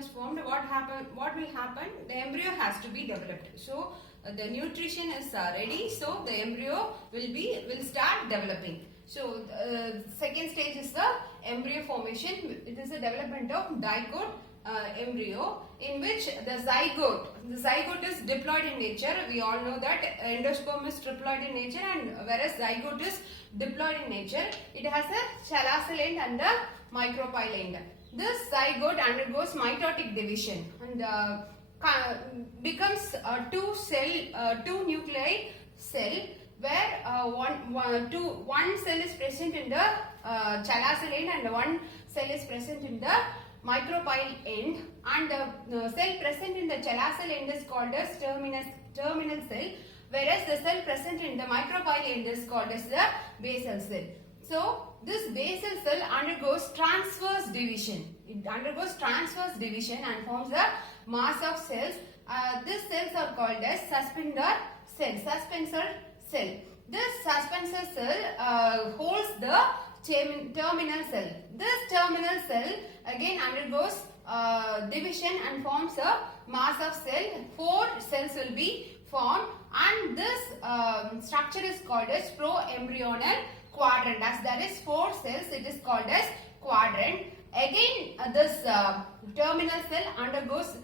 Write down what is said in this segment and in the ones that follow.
is formed, what will happen? The embryo has to be developed. So the nutrition is ready, so the embryo will start developing. So second stage is the embryo formation. It is the development of digote embryo, in which the zygote is diploid in nature. We all know that endosperm is triploid in nature, and whereas zygote is diploid in nature. It has a chalacyl end and a micropyle end. This zygote undergoes mitotic division and becomes two nuclei cell, where one cell is present in the chalacyl end and one cell is present in the micropyle end, and the cell present in the chalacyl end is called as terminal cell, whereas the cell present in the micropyle end is called as the basal cell. So this basal cell undergoes transverse division. It undergoes transverse division and forms a mass of cells. These cells are called as suspensor cell. This suspensor cell holds the terminal cell. This terminal cell again undergoes division and forms a mass of cell. 4 cells will be formed, and this structure is called as proembryonal quadrant. As there is 4 cells, it is called as quadrant. Again, this terminal cell undergoes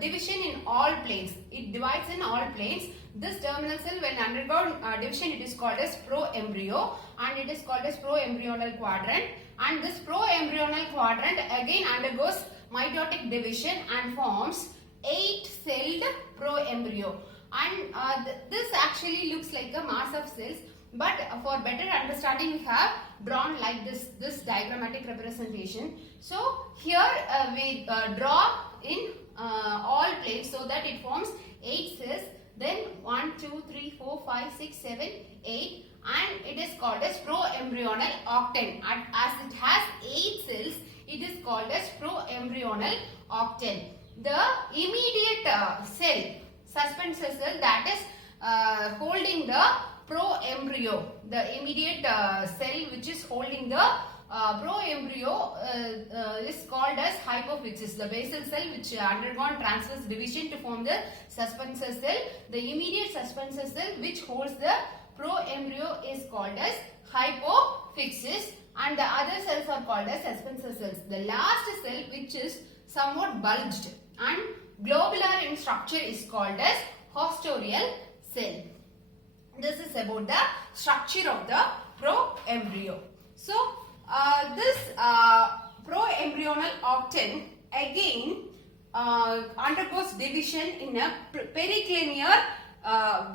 division in all planes. It divides in all planes. This terminal cell, when undergone division, it is called as proembryo, and it is called as proembryonal quadrant. And this proembryonal quadrant again undergoes mitotic division and forms 8-celled proembryo. And this actually looks like a mass of cells, but for better understanding, we have drawn like this diagrammatic representation. So here we draw in all planes so that it forms 8 cells. Then 1, 2, 3, 4, 5, 6, 7, 8, and it is called as proembryonal octant. And as it has 8 cells, it is called as proembryonal octant. The immediate cell, suspensor cell, that is holding the proembryo, the immediate cell which is holding the proembryo is called as hypophysis. The basal cell which undergone transverse division to form the suspensor cell. The immediate suspensor cell which holds the proembryo is called as hypophysis, and the other cells are called as suspensor cells. The last cell, which is somewhat bulged and globular in structure, is called as haustorial cell. This is about the structure of the proembryo. So this proembryonal octant again undergoes division in a periclinear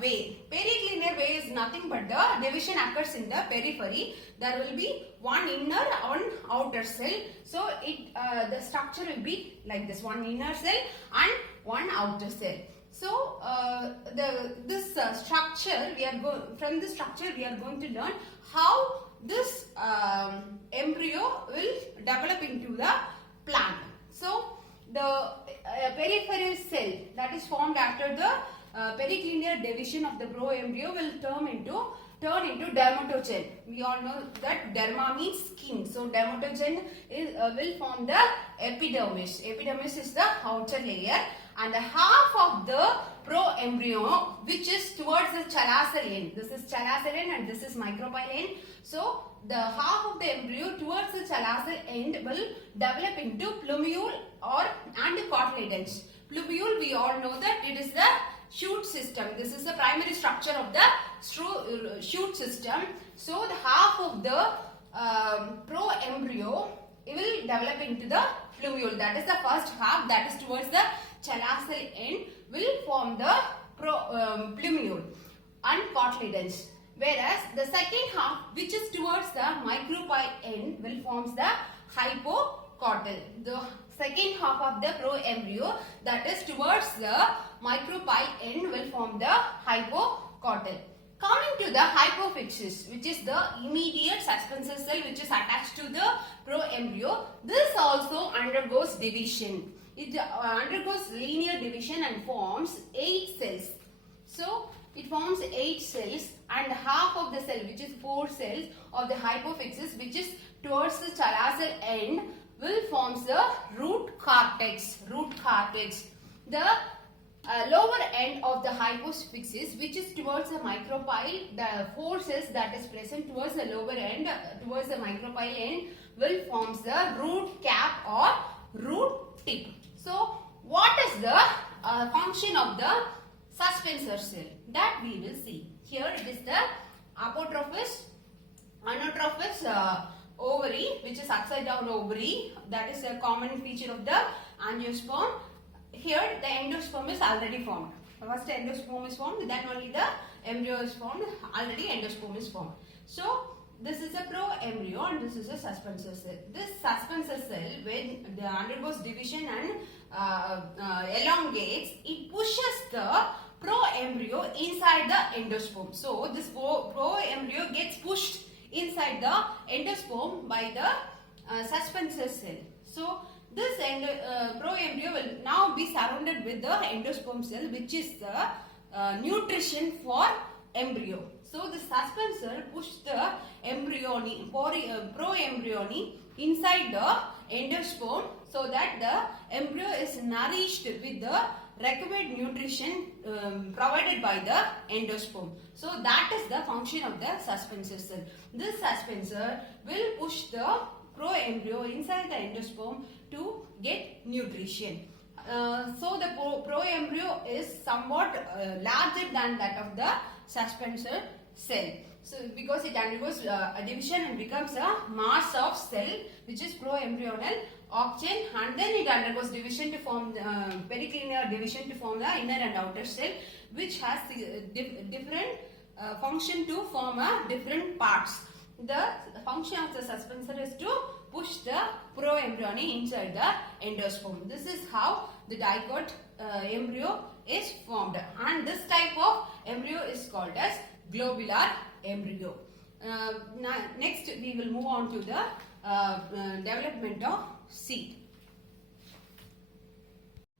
way. Periclinear way is nothing but the division occurs in the periphery. There will be one inner, one outer cell. So the structure will be like this: one inner cell and one outer cell. So this structure, from this structure we are going to learn how this embryo will develop into the plant. So the peripheral cell that is formed after the periclinear division of the proembryo will turn into dermatogen. We all know that derma means skin. So dermatogen will form the epidermis. Epidermis is the outer layer, and the half of the proembryo which is towards the chalacyl end. This is chalacyl end and this is micropyle end. So the half of the embryo towards the chalacyl end will develop into plumule and cartilaginous. Plumule, we all know that it is the shoot system. This is the primary structure of the shoot system. So the half of the proembryo will develop into the plumule. That is the first half, that is towards the chalacyl end, will form the plumule and cartilaginous. Whereas the second half, which is towards the micropyle end, will form the hypocotyl. The second half of the proembryo, that is towards the micropyle end, will form the hypocotyl. Coming to the hypophysis, which is the immediate suspensor cell which is attached to the proembryo, this also undergoes division. It undergoes linear division and forms 8 cells. So it forms 8 cells, and half of the cell, which is 4 cells of the hypophysis, which is towards the chalacyl end, will forms the root cortex. The lower end of the hypophysis, which is towards the micropyle, the forces that is present towards the lower end, towards the micropyle end, will forms the root cap or root tip. So, what is the function of the suspensor cell? That we will see. Here it is the apotrophous, anotrophous ovary, which is upside down ovary. That is a common feature of the angiosperm. Here the endosperm is already formed. First endosperm is formed, then only the embryo is formed. Already endosperm is formed. So this is a pro-embryo and this is a suspensor cell. This suspensor cell, when it undergoes division and elongates, it pushes the pro-embryo inside the endosperm. So this pro-embryo gets pushed inside the endosperm by the suspensor cell. So this pro-embryo will now be surrounded with the endosperm cell, which is the nutrition for embryo. So the suspensor push the pro-embryoni inside the endosperm so that the embryo is nourished with the required nutrition provided by the endosperm. So that is the function of the suspensor cell. This suspensor will push the pro-embryo inside the endosperm to get nutrition. So the pro-embryo is somewhat larger than that of the suspensor cell. So because it undergoes a division and becomes a mass of cell, which is pro-embryonal oxygen, and then it undergoes division to form the periclinial division to form the inner and outer cell, which has different function to form different parts. The function of the suspensor is to push the pro-embryoni inside the endosperm. This is how the dicot embryo is formed, and this type of embryo is called as globular embryo. Next we will move on to the development of seed.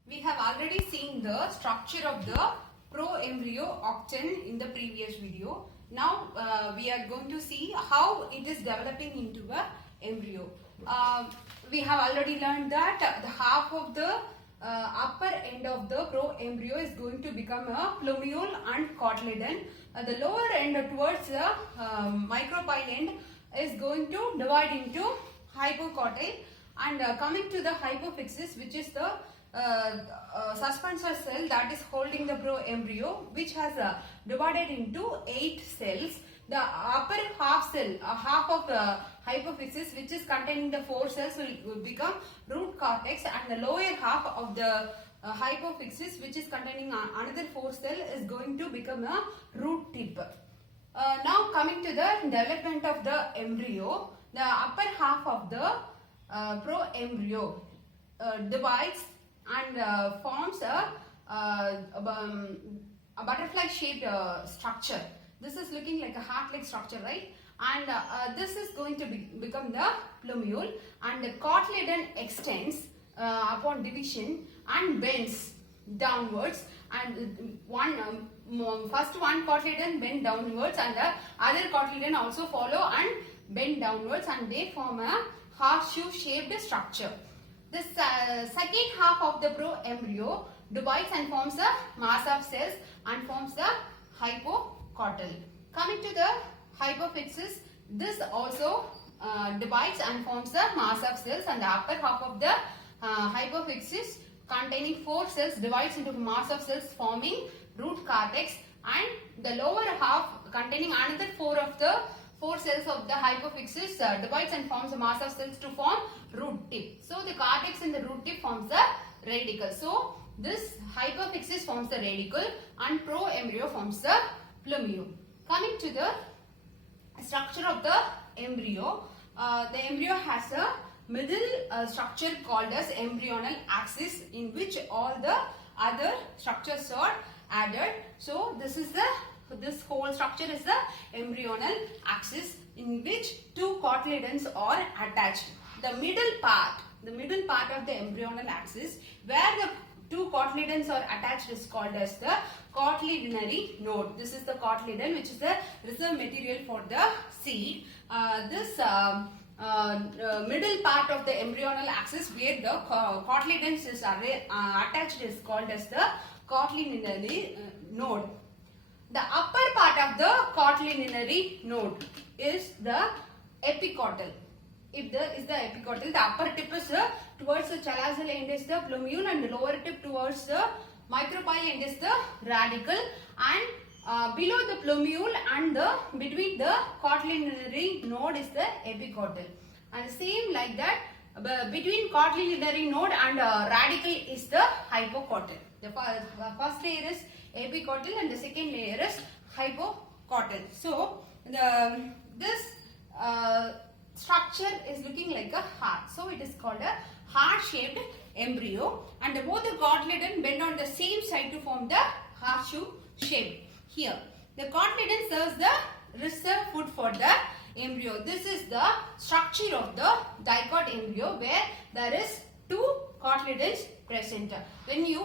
We have already seen the structure of the pro-embryo octen in the previous video. Now we are going to see how it is developing into a embryo. We have already learned that the half of the upper end of the pro-embryo is going to become a plumule and cotyledon. The lower end towards the micropyle end is going to divide into hypocotyle, and coming to the hypophysis, which is the suspensor cell that is holding the pro-embryo, which has divided into 8 cells. The upper half cell, half of the hypophysis, which is containing the 4 cells, will become root cortex, and the lower half of the hypophysis, which is containing another 4 cell, is going to become a root tip. Now coming to the development of the embryo, the upper half of the pro-embryo divides and forms a butterfly shaped structure. This is looking like a heart-like structure, right? And this is going to become the plumule, and the cotyledon extends upon division and bends downwards, and first one cotyledon bend downwards and the other cotyledon also follow and bend downwards, and they form a horseshoe shaped structure. The second half of the pro-embryo divides and forms a mass of cells and forms the hypocotyle. Coming to the hypophysis, this also divides and forms the mass of cells, and the upper half of the hypophysis containing 4 cells divides into mass of cells forming root cortex, and the lower half containing another 4 cells of the hypophysis divides and forms a mass of cells to form root tip. So the cortex and the root tip forms the radicle. So this hypophysis forms the radicle and pro-embryo forms the plumule. Coming to the structure of the embryo has a middle structure called as embryonal axis, in which all the other structures are added. So this whole structure is the embryonal axis, in which 2 cotyledons are attached. The middle part of the embryonal axis, where the 2 cotyledons are attached, is called as the cotyledonary node. This is the cotyledon, which is the reserve material for the seed. This middle part of the embryonal axis where the cotyledons is attached is called as the cotyledonary node. The upper part of the cotyledonary node is the epicotyl. If there is the epicotyl, the upper tip is towards the chalazal end is the plumule, and the lower tip towards the micropyle end is the radicle, and below the plumule and the between the cotyledonary node is the epicotyl. And same like that, between cotyledonary node and radicle is the hypocotyl. The first layer is epicotyl and the second layer is hypocotyl. So this structure is looking like a heart. So it is called a heart-shaped embryo, and both the cotyledon bend on the same side to form the horseshoe shape. Here, the cotyledon serves the reserve food for the embryo. This is the structure of the dicot embryo, where there is two cotyledons present. When you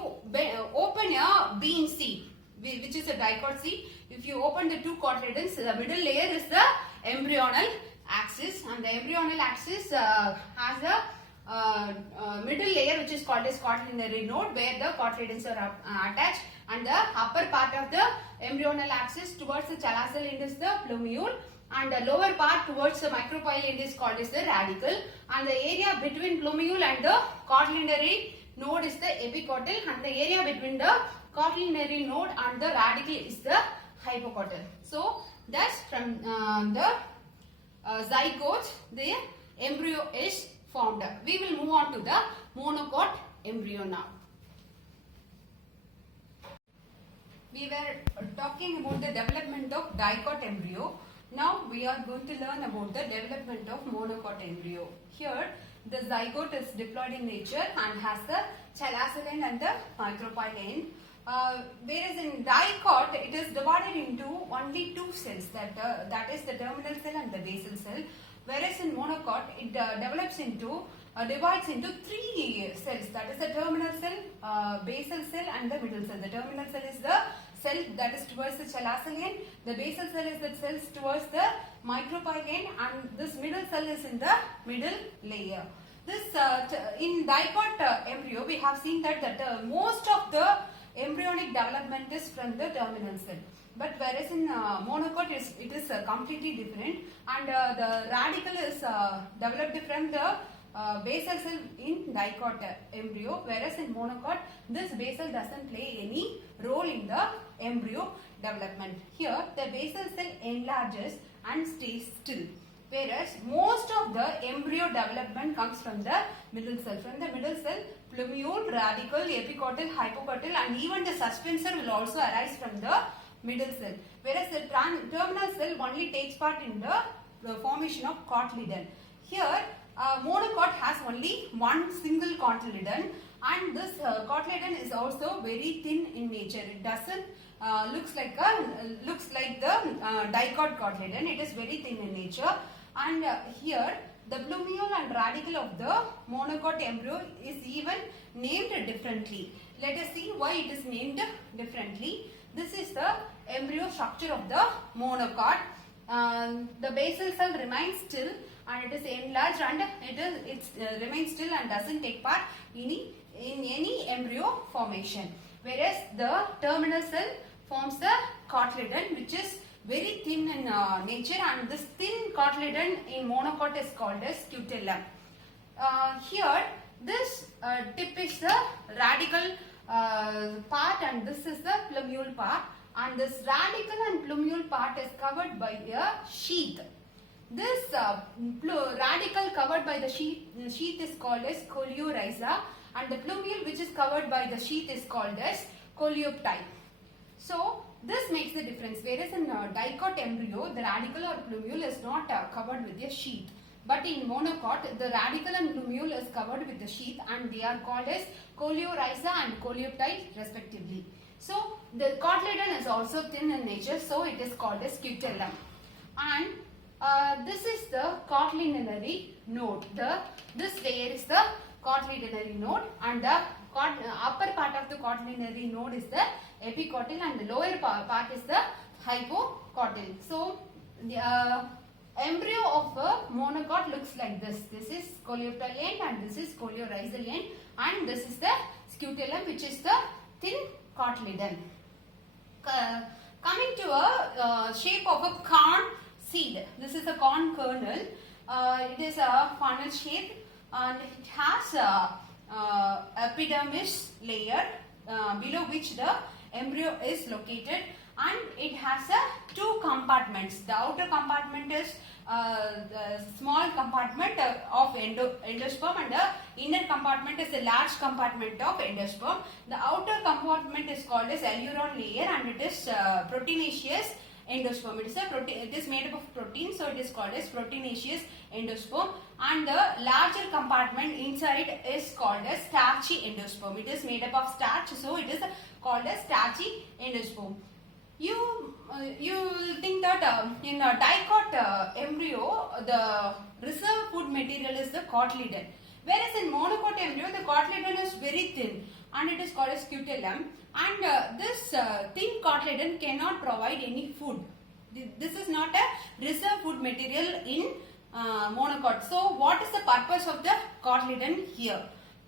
open a bean seed, which is a dicot seed, if you open the two cotyledons, the middle layer is the embryonal axis, and the embryonal axis has a middle layer which is called as cotyledonary node, where the cotyledons are attached, and the upper part of the embryonal axis towards the chalazal end is the plumule, and the lower part towards the micropyle end is called as the radicle, and the area between plumule and the cotyledonary node is the epicotyl, and the area between the cotyledonary node and the radicle is the hypocotyl. So thus from the zygote the embryo is formed. We will move on to the monocot embryo now. We were talking about the development of dicot embryo. Now we are going to learn about the development of monocot embryo. Here the zygote is diploid in nature and has the chalazal end and the micropyle end. Whereas in dicot it is divided into only two cells, that is the terminal cell and the basal cell. Whereas in monocot it divides into three cells, that is the terminal cell, basal cell and the middle cell. The terminal cell is the cell that is towards the chalazal end, the basal cell is the cells towards the micropyle end, and this middle cell is in the middle layer. This in dicot embryo we have seen that most of the embryonic development is from the terminal cell. But whereas in monocot it is completely different, and the radicle is developed from the basal cell in dicot embryo, whereas in monocot this basal doesn't play any role in the embryo development. Here the basal cell enlarges and stays still, whereas most of the embryo development comes from the middle cell. From the middle cell, plumule, radicle, epicotyl, hypocotyl, and even the suspensor will also arise from the middle cell, whereas the terminal cell only takes part in the formation of cotyledon. Here monocot has only one single cotyledon, and this cotyledon is also very thin in nature. It doesn't looks like the dicot cotyledon. It is very thin in nature, and here the plumule and radicle of the monocot embryo is even named differently. Let us see why it is named differently. This is the embryo structure of the monocot. The basal cell remains still and it is enlarged, and it remains still and doesn't take part in any embryo formation. Whereas the terminal cell forms the cotyledon, which is very thin in nature, and this thin cotyledon in monocot is called as scutellum. Here this tip is the radical part, and this is the plumule part, and this radical and plumule part is covered by a sheath. This radical covered by the sheath is called as coleorhiza, and the plumule which is covered by the sheath is called as coleoptile. So this makes the difference. Whereas in dicot embryo, the radical or plumule is not covered with a sheath. But in monocot, the radical and plumule is covered with the sheath, and they are called as coleorhiza and coleoptile respectively. So the cotyledon is also thin in nature, so it is called as scutellum. And this is the cotyledonary node. This layer is the cotyledonary node, and the upper part of the cotyledonary node is the epicotyl, and the lower part is the hypocotyl. So the embryo of a monocot looks like this. This is coleoptile end and this is coleorhizal end, and this is the scutellum, which is the thin cotyledon. Coming to a shape of a corn seed. This is a corn kernel. It is a funnel shape and it has a epidermis layer below which the embryo is located, and it has two compartments. The outer compartment is the small compartment of endosperm, and the inner compartment is the large compartment of endosperm. The outer compartment is called as alluron layer, and it is proteinaceous endosperm. It is made up of protein, so it is called as proteinaceous endosperm. And the larger compartment inside is called as starchy endosperm. It is made up of starch, so it is called as starchy endosperm. You will think that in a dicot embryo, the reserve food material is the cotyledon, whereas in monocot embryo, the cotyledon is very thin and it is called as scutellum, and this thin cotyledon cannot provide any food. This is not a reserve food material in monocot. So what is the purpose of the cotyledon here?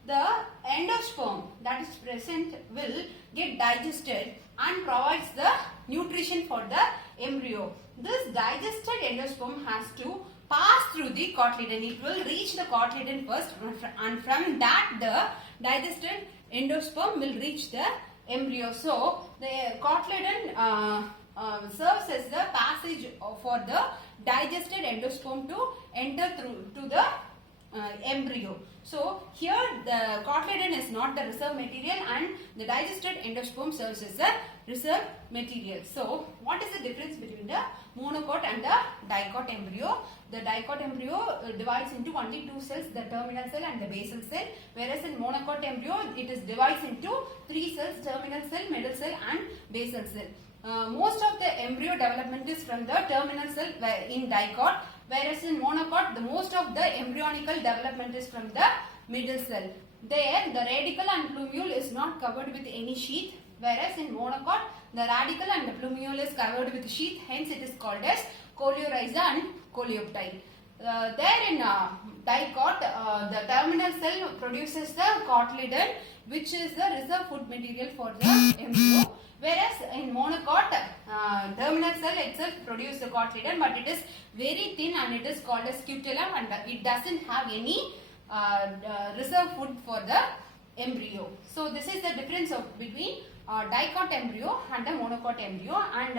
The endosperm that is present will get digested and provides the nutrition for the embryo. This digested endosperm has to pass through the cotyledon. It will reach the cotyledon first, and from that the digested endosperm will reach the embryo. So the cotyledon serves as the passage for the digested endosperm to enter through to the embryo. So here the cotyledon is not the reserve material and the digested endosperm serves as the reserve material. So what is the difference between the monocot and the dicot embryo? The dicot embryo divides into only two cells, the terminal cell and the basal cell, whereas in monocot embryo it is divides into three cells, terminal cell, middle cell and basal cell. Most of the embryo development is from the terminal cell in dicot, whereas in monocot the most of the embryonical development is from the middle cell. There the radicle and plumule is not covered with any sheath, whereas in monocot the radicle and the plumule is covered with sheath, hence it is called as coleorhiza and coleoptile. There in dicot, the terminal cell produces the cotyledon, which is the reserve food material for the embryo, whereas in monocot, terminal cell itself produces the cotyledon, but it is very thin and it is called as scutellum, and it doesn't have any reserve food for the embryo. So this is the difference between dicot embryo and the monocot embryo, and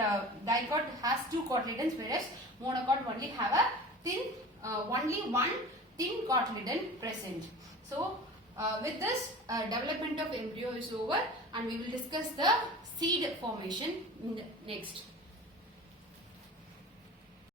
dicot has two cotyledons, whereas monocot only have a thin only one thin cotyledon present. So with this development of embryo is over, and we will discuss the seed formation next.